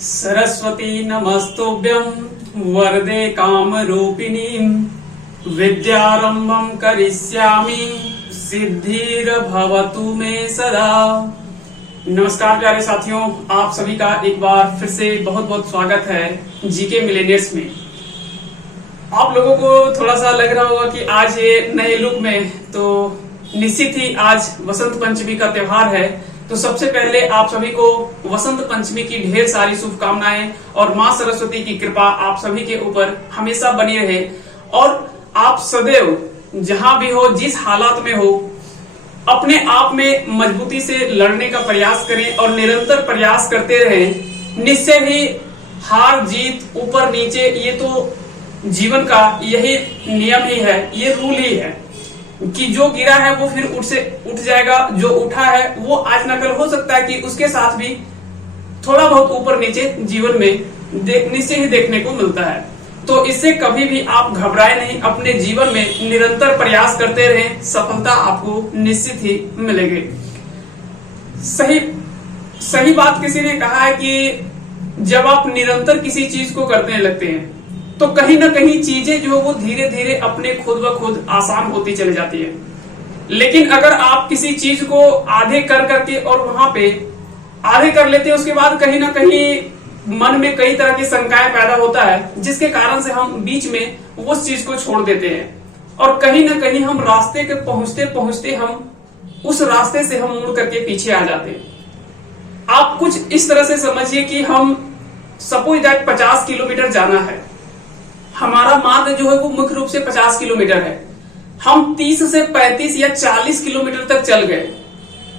सरस्वती नमस्तुभ्यं वरदे कामरूपिणीं विद्यारंभं करिष्यामि सिद्धिर्भवतु मे सदा। नमस्कार प्यारे साथियों, आप सभी का एक बार फिर से बहुत बहुत स्वागत है जीके मिलेनियर्स में। आप लोगों को थोड़ा सा लग रहा होगा कि आज ये नए लुक में, तो निश्चित ही आज वसंत पंचमी का त्योहार है। तो सबसे पहले आप सभी को वसंत पंचमी की ढेर सारी शुभकामनाएं और मां सरस्वती की कृपा आप सभी के ऊपर हमेशा बनी रहे और आप सदैव जहां भी हो, जिस हालात में हो, अपने आप में मजबूती से लड़ने का प्रयास करें और निरंतर प्रयास करते रहें। निश्चय ही हार जीत, ऊपर नीचे, ये तो जीवन का यही नियम ही है, ये रूल ही है कि जो गिरा है वो फिर उठ जाएगा, जो उठा है वो आज न कल हो सकता है कि उसके साथ भी थोड़ा बहुत ऊपर नीचे जीवन में निश्चय ही देखने को मिलता है। तो इससे कभी भी आप घबराए नहीं, अपने जीवन में निरंतर प्रयास करते रहें, सफलता आपको निश्चित ही मिलेगी। सही बात किसी ने कहा है कि जब आप निरंतर किसी चीज को करने लगते हैं तो कहीं ना कहीं चीजें जो वो धीरे धीरे अपने खुद ब खुद आसान होती चली जाती है। लेकिन अगर आप किसी चीज को आधे कर करके और वहां पे आधे कर लेते हैं, उसके बाद कहीं ना कहीं मन में कई तरह की शंकाएं पैदा होता है, जिसके कारण से हम बीच में उस चीज को छोड़ देते हैं और कहीं ना कहीं हम रास्ते के पहुंचते पहुंचते हम उस रास्ते से हम मुड़ करके पीछे आ जाते हैं। आप कुछ इस तरह से समझिए कि हम सपोज दैट 50 किलोमीटर जाना है, हमारा मार्ग जो है वो मुख्य रूप से 50 किलोमीटर है। हम 30 से 35 या 40 किलोमीटर तक चल गए,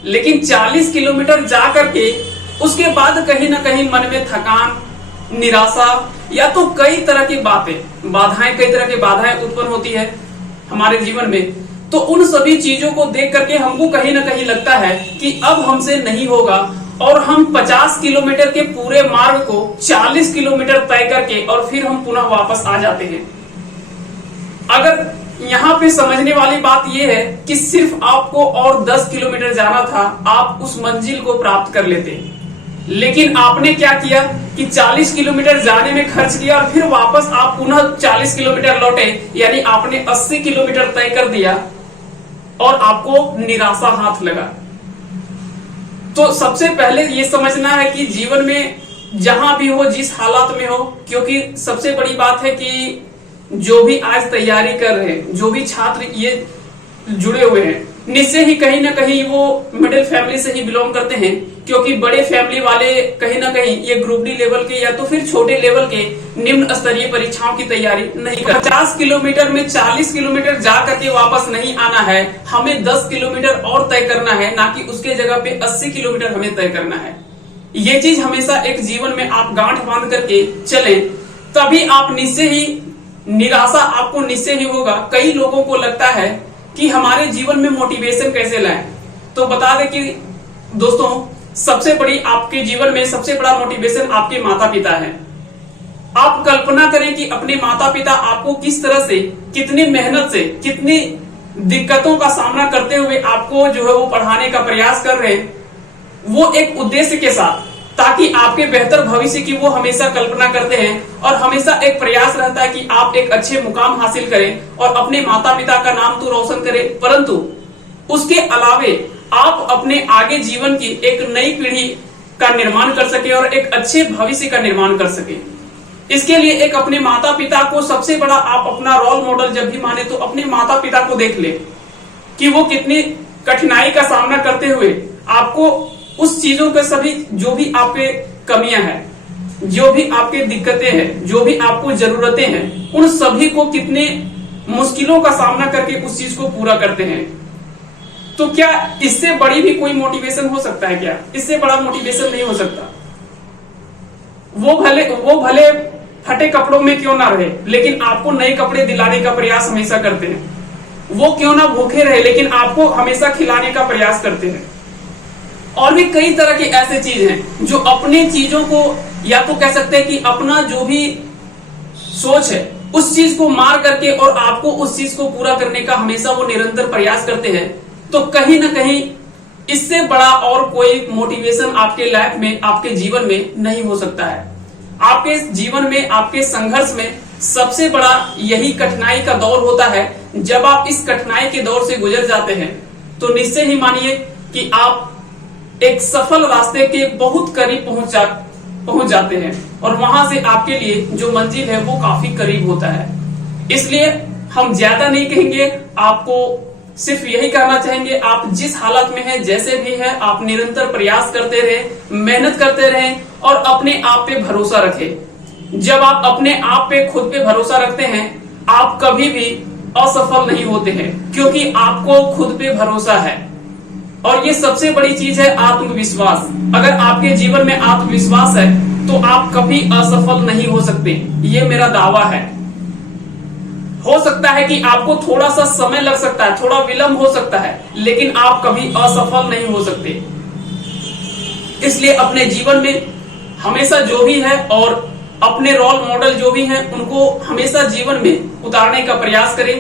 लेकिन 40 किलोमीटर जा करके उसके बाद कहीं ना कहीं मन में थकान, निराशा या तो कई तरह की कई तरह की बाधाएं उत्पन्न होती है हमारे जीवन में। तो उन सभी चीजों को देख करके हमको कहीं ना कहीं लगता है कि अब हमसे नहीं होगा और हम 50 किलोमीटर के पूरे मार्ग को 40 किलोमीटर तय करके और फिर हम पुनः वापस आ जाते हैं। अगर यहाँ पे समझने वाली बात यह है कि सिर्फ आपको और 10 किलोमीटर जाना था, आप उस मंजिल को प्राप्त कर लेते, लेकिन आपने क्या किया कि 40 किलोमीटर जाने में खर्च किया और फिर वापस आप पुनः 40 किलोमीटर लौटे, यानी आपने 80 किलोमीटर तय कर दिया और आपको निराशा हाथ लगा। तो सबसे पहले ये समझना है कि जीवन में जहां भी हो, जिस हालात में हो, क्योंकि सबसे बड़ी बात है कि जो भी आज तैयारी कर रहे हैं, जो भी छात्र ये जुड़े हुए हैं, निश्चय ही कहीं ना कहीं वो मिडिल फैमिली से ही बिलोंग करते हैं, क्योंकि बड़े फैमिली वाले कहीं ना कहीं ये ग्रुप डी लेवल के या तो फिर छोटे लेवल के निम्न स्तरीय परीक्षाओं की तैयारी नहीं कर। 50 किलोमीटर में 40 किलोमीटर जा करके वापस नहीं आना है, हमें 10 किलोमीटर और तय करना है, ना कि उसके जगह पे 80 किलोमीटर हमें तय करना है। ये चीज हमेशा एक जीवन में आप गांठ बांध करके चले, तभी आप निश्चय ही, निराशा आपको निश्चय ही होगा। कई लोगों को लगता है कि हमारे जीवन में मोटिवेशन कैसे लाएं, तो बता दें कि दोस्तों, सबसे बड़ी आपके जीवन में सबसे बड़ा मोटिवेशन आपके माता पिता है। आप कल्पना करें कि अपने माता पिता आपको किस तरह से, कितनी मेहनत से, कितनी दिक्कतों का सामना करते हुए आपको जो है वो पढ़ाने का प्रयास कर रहे हैं, वो एक उद्देश्य के साथ, ताकि आपके बेहतर भविष्य की वो हमेशा कल्पना करते हैं और हमेशा एक प्रयास रहता है कि आप एक अच्छे मुकाम हासिल करें और अपने माता पिता का नाम तो रोशन करें, परंतु उसके अलावे आप अपने आगे जीवन की एक नई पीढ़ी का निर्माण कर सके और एक अच्छे भविष्य का निर्माण कर सके। इसके लिए एक अपने माता पिता को सबसे बड़ा आप अपना रोल मॉडल जब भी माने, तो अपने माता पिता को देख ले कि वो कितनी कठिनाई का सामना करते हुए आपको उस चीजों के सभी, जो भी आपके कमियां हैं, जो भी आपके दिक्कतें हैं, जो भी आपको जरूरतें हैं, उन सभी को कितने मुश्किलों का सामना करके उस चीज को पूरा करते हैं। तो क्या इससे बड़ी भी कोई मोटिवेशन हो सकता है? क्या इससे बड़ा मोटिवेशन नहीं हो सकता। वो भले फटे कपड़ों में क्यों ना रहे, लेकिन आपको नए कपड़े दिलाने का प्रयास हमेशा करते हैं। वो क्यों ना भूखे रहे, लेकिन आपको हमेशा खिलाने का प्रयास करते हैं। और भी कई तरह की ऐसे चीज हैं जो अपने चीजों को, या तो कह सकते हैं कि अपना जो भी सोच है उस चीज को मार करके और आपको उस चीज को पूरा करने का हमेशा वो निरंतर प्रयास करते हैं। तो कहीं ना कहीं इससे बड़ा और कोई मोटिवेशन आपके लाइफ में, आपके जीवन में नहीं हो सकता है। आपके जीवन में, आपके संघर्ष में सबसे बड़ा यही कठिनाई का दौर होता है। जब आप इस कठिनाई के दौर से गुजर जाते हैं तो निश्चय ही मानिए कि आप एक सफल रास्ते के बहुत करीब पहुंच जाते हैं और वहां से आपके लिए जो मंजिल है वो काफी करीब होता है। इसलिए हम ज्यादा नहीं कहेंगे, आपको सिर्फ यही कहना चाहेंगे, आप जिस हालत में हैं, जैसे भी है, आप निरंतर प्रयास करते रहें, मेहनत करते रहें और अपने आप पे भरोसा रखें। जब आप अपने आप पे, खुद पे भरोसा रखते हैं, आप कभी भी असफल नहीं होते हैं, क्योंकि आपको खुद पे भरोसा है। और ये सबसे बड़ी चीज है आत्मविश्वास। अगर आपके जीवन में आत्मविश्वास है तो आप कभी असफल नहीं हो सकते, ये मेरा दावा है। हो सकता है कि आपको थोड़ा सा समय लग सकता है, थोड़ा विलंब हो सकता है, लेकिन आप कभी असफल नहीं हो सकते। इसलिए अपने जीवन में हमेशा जो भी है और अपने रोल मॉडल जो भी हैं उनको हमेशा जीवन में उतारने का प्रयास करें।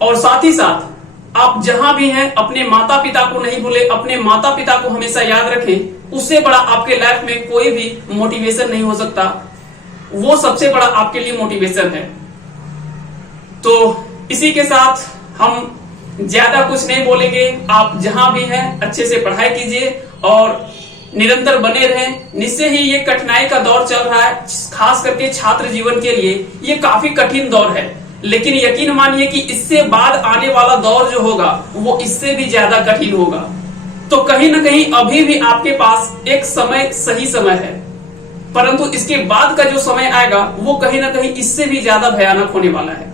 और साथ ही साथ आप जहां भी हैं अपने माता पिता को नहीं भूले, अपने माता पिता को हमेशा याद रखें। उससे बड़ा आपके लाइफ में कोई भी मोटिवेशन नहीं हो सकता, वो सबसे बड़ा आपके लिए मोटिवेशन है। तो इसी के साथ हम ज्यादा कुछ नहीं बोलेंगे। आप जहां भी हैं अच्छे से पढ़ाई कीजिए और निरंतर बने रहें। निश्चय ही ये कठिनाई का दौर चल रहा है, खास करके छात्र जीवन के लिए ये काफी कठिन दौर है, लेकिन यकीन मानिए कि इससे बाद आने वाला दौर जो होगा वो इससे भी ज्यादा कठिन होगा। तो कहीं ना कहीं अभी भी आपके पास एक समय, सही समय है, परंतु इसके बाद का जो समय आएगा वो कहीं ना कहीं इससे भी ज्यादा भयानक होने वाला है।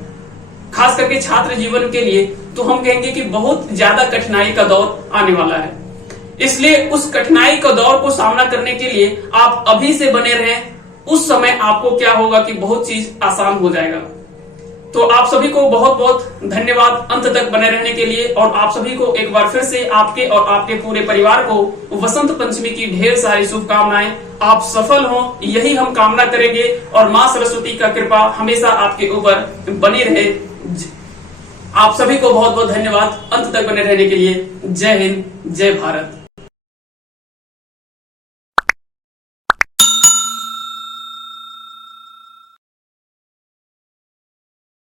खास करके छात्र जीवन के लिए तो हम कहेंगे कि बहुत ज्यादा कठिनाई का दौर आने वाला है। इसलिए उस कठिनाई का दौर को सामना करने के लिए आप अभी से बने रहें। उस समय आपको क्या होगा कि बहुत चीज आसान हो जाएगा। तो आप सभी को बहुत बहुत धन्यवाद अंत तक बने रहने के लिए। और आप सभी को एक बार फिर से आपके और आपके पूरे परिवार को वसंत पंचमी की ढेर सारी शुभकामनाएं। आप सफल हो यही हम कामना करेंगे और मां सरस्वती का कृपा हमेशा आपके ऊपर बनी रहे। आप सभी को बहुत बहुत धन्यवाद अंत तक बने रहने के लिए। जय हिंद, जय भारत।